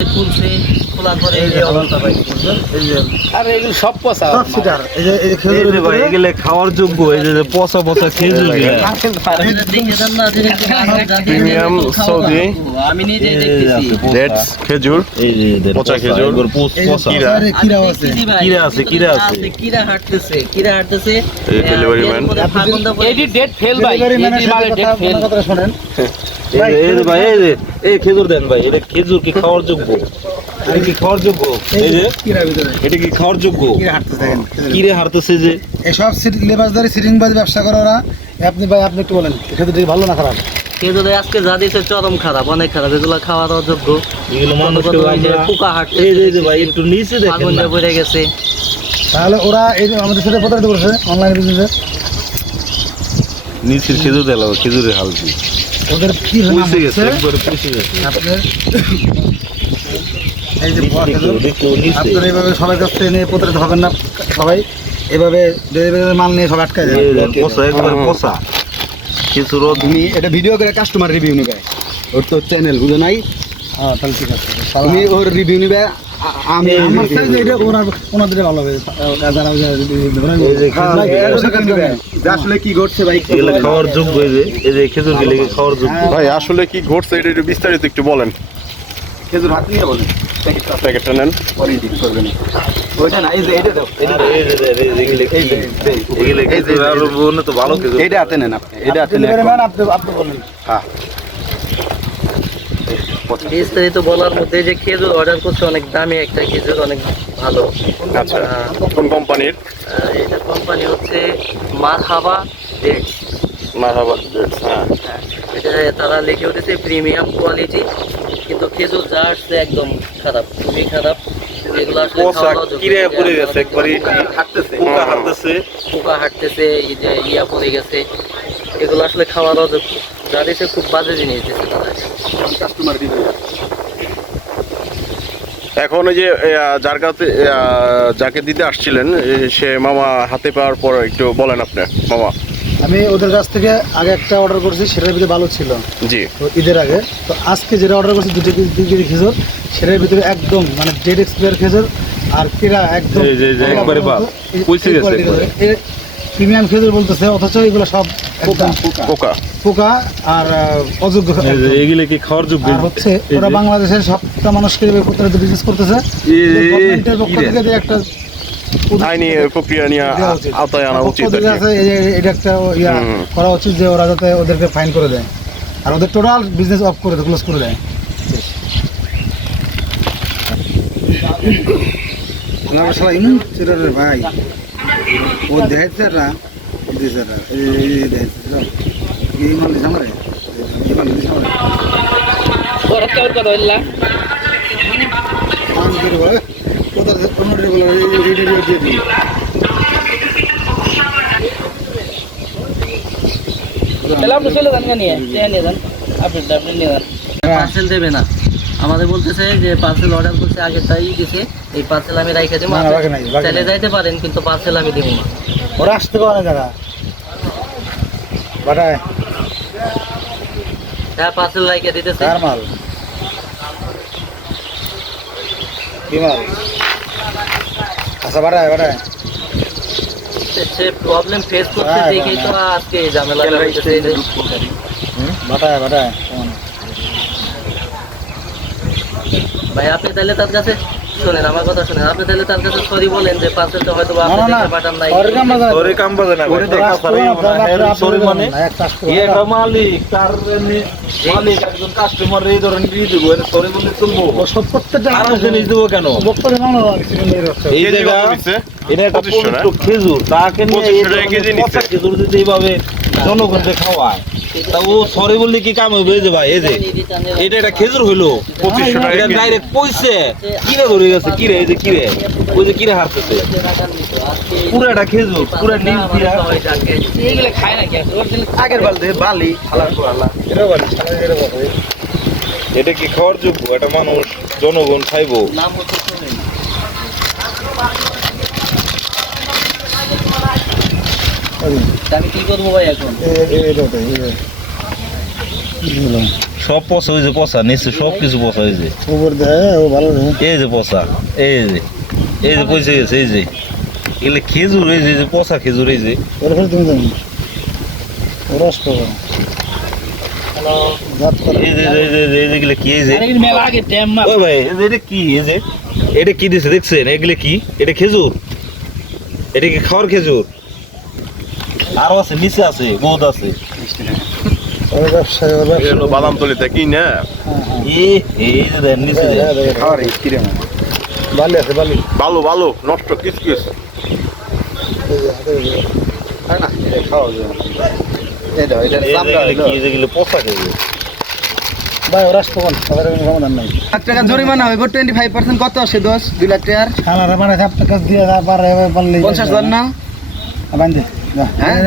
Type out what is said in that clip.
খুলছে খোলার পরে এই যে অবস্থা ভাই এই যে আর এগুলো সব পচা সব সিটার এই যে এই যে এই খেজুরের যে ভাই এগুলো খাওয়ার যোগ্য এই যে যে পচা পচা খেজুর সৌদি। আমি নিজে দেখতেছি খেজুর এই যে পচা পচা, খেজুর। পোচ। কিরা। আছে কিরা আছে, কিরা আছে। কিরা হাঁটতেছে কিরা হাঁটতেছে এই delivery man। এডি ডেট ফেল ভাই ডেলিভারি ম্যানের এডি সাথে মালে ডেট ফেল কথা শোনেন এই যে- ভাই এই যে এই খেজুর দেন ভাই এটা খেজুর কি খাওয়ার যোগ্য? এটা কি খাওয়ার যোগ্য? এই যে এটা কি খাওয়ার যোগ্য? কিরা হাঁটতেছে দেখেন কিরে হারতেছে যে? এসব লেবাসদারি সিটিংবাজ ব্যবসা করে ওরা। আপনি ভাই আপনি একটু বলেন খেতে ভালো না খারাপ? খেজুরে আজকে যা দিছে চরম খারাপ অনেক খারাপ এগুলো খাওয়ার অযোগ্য এগুলো পোকা হাঁটছে এই যে ভাই একটু নিচে দেখেন পড়ে গেছে। তাহলে ওরা এই যে আমাদের সাথে প্রতারিত করেছে অনলাইন বিজনেসে নিচের খেজুর দিল খেজুরের হালকি ওদের কি গেছে একবারে গেছে। আপনার এই যে। আপনারা এইভাবে সবার কাছ থেকে নিয়ে প্রতারিত হবেন না সবাই। এভাবে ডেলিভারি মাল নিয়ে সব আটকায় যায় দেন, পচা কিছু রোদ তুমি এটা ভিডিও করে কাস্টমার রিভিউ নিবে। ওর তো চ্যানেল বুঝে নাই? হ্যাঁ তাহলে ঠিক আছে। তুমি ওর রিভিউ নিবে। আমি আমার সাইজ এটা ওনার ওনাদের ভালো হবে যারা ধরেন হ্যাঁ, আসলে কি ঘটছে ভাই? এগুলো খাওয়ার যোগ্য এই যে এই যে খেজুর গেলে খাওয়ার যোগ্য। ভাই আসলে কি ঘটছে? এটা একটু বিস্তারিত একটু বলেন। খেজুর হাত নিয়ে বলেন। প্যাকেটটা নেন। ওইটা না এই যে এটা দাও। এটা আর এই যে এই যে এগুলো এই যে এই যে, এগুলো খেজুর আর বনে তো ভালো খেজুর। এইটা হাতে নেন আপনি এটা হাতে নেন ডেলিভারি ম্যান আপনি আপনি বলেন। হ্যাঁ। বিস্তারিত বলার মধ্যে যে খেজুর অর্ডার করছে অনেক দামি একটা খেজুর অনেক ভালো। আচ্ছা কোন কোম্পানির? এটা কোম্পানি হচ্ছে মারহাবা ডেটস মারহাবা ডেটস হ্যাঁ। এটা তারা লিখে উঠেছে প্রিমিয়াম কোয়ালিটি কিন্তু খেজুর যা আসছে একদম খারাপ খুবই খারাপ। এগুলো আসলে পচা খাওয়া অযোগ্য। কিরে পড়ে গেছে একবারে হাঁটতেছে। পোকা হাঁটতেছে। পোকা হাঁটতেছে এই যে ইয়া পড়ে গেছে এগুলো আসলে খাওয়ার অযোগ্য যা খুব বাজে জিনিস কাস্টমার এখন ওই যে যার কাছে যাকে দিতে আসছিলেন সে মামা হাতে পাওয়ার পর একটু বলেন আপনি মামা। আমি ওদের কাছ থেকে আগে একটা অর্ডার করেছি সেটার ভিতরে ভালো ছিল। জি। তো ঈদের আগে। তো আজকে যেটা অর্ডার করছি দুটো কেজি দুই কেজি খেজুর সেটার ভিতরে একদম মানে ডেড এক্সপায়ার খেজুর আর কেরা একদম। প্রিমিয়াম খেজুর বলতেছে অথচ এগুলো সব একদম পোকা। পোকা আর অযোগ্য এগুলো কি খাওয়ার যোগ্য? হচ্ছে ওরা বাংলাদেশের সবটা মানুষকে প্রতারিত বিজনেস করতেছে। পক্ষ থেকে একটা আইনি প্রক্রিয়া নিয়ে আওতায় আনা উচিত এটা একটা ইয়া করা উচিত যে ওরা যাতে ওদেরকে ফাইন করে দেয়। আর ওদের টোটাল বিজনেস অফ করে দেয় ক্লোজ করে দেয়। ভাই। ও দেখাইছে পার্সেল দেবে না আমাদের বলতেছে যে পার্সেল অর্ডার করছে আগে তাই দিছে এই পার্সেল আমি রাইখে দেবো যাইতে পারেন কিন্তু পার্সেল আমি দেবো না ওরা আসতে পারে জায়গা বাটায়। হ্যাঁ পার্সেল রাইখে দিতেছে। কার মাল? কি মাল? আচ্ছা বাটায় বাটায় সে প্রবলেম ফেস করতে হ্যাঁ, দেখেই তো হ্যাঁ। আজকে এই ঝামেলাটা হইতেছে এই যে বাটায় বাটায় ভাই আপনি তাহলে তার কাছে শোনেন আমার কথা শোনেন। আপনি তাহলে তার কাছে সরি বলেন যে পার্সেলটা হয়তো বা না আপনি না। দেখতে পাঠান নাই। ওর কাম না। ওরে কাম বাজে না ওরে দেখা ছাড়াই মনে এর শরীর এক কাজ করো। একটা মালিক তার মালিক একজন কাস্টমার এই ধরেন দিয়ে দেবো এর সরে বলে চলবো। সব প্রত্যেকটা আর জিনিস দেবো কেন? এই জায়গা এটা একটা 2500 না? পবিত্র খেজুর তাকে নিয়ে এই 2500 টাকা কেজি ধরনের নিচ্ছে। পচা খেজুর যদি এইভাবে জনগণকে খাওয়ায় তা ও সরে বললে কি কাম হবে? এই যে ভাই এই যে এটা একটা খেজুর হইল পঁচিশশো টাকা ডাইরেক্ট পয়সে কিরে ধরে গেছে? কিরে এই যে কিরে? ওই যে কিরে হারতেছে? পুরাটা খেজুর পুরা নীল দিয়া। আগের বাল হালার এটা বল এটা কি খাওয়ার যোগ্য? এটা মানুষ জনগণ খাইবো। নাম হচ্ছে শুনেন তা আমি কি করব ভাই এখন? এটা এটা সব পচা হয়েছে পচা। নিচে সব কিছু পচা হয়েছে। এই যে পচা এই যে এই যে পচে গেছে এই যে। এগুলো খেজুর এই যে পচা খেজুর এই যে। ওর ফেলে তুমি জানি রস পাবো। এটা কি দিছে দেখছেন? এগুলো কি? এটা খেজুর? এটা কি খাওয়ার খেজুর? আরও আছে নিচে আছে বহুত আছে। বাদাম তলিতে কি না। বালি আছে বালি। ভালো ভালো নষ্ট কিস কিস। না? এটা খাওয়া যাবে এটা এটা এই যে এগুলো কি যেগুলো পচা খেজুর ভাই ওর আসতে বল তাদের কোনো সমাধান নাই। টাকা জরিমানা হইব টোয়েন্টি ফাইভ পার্সেন্ট কত আসে দোষ দুই লাখ টাকার? পঞ্চাশ হাজার না? বান্ধে হ্যাঁ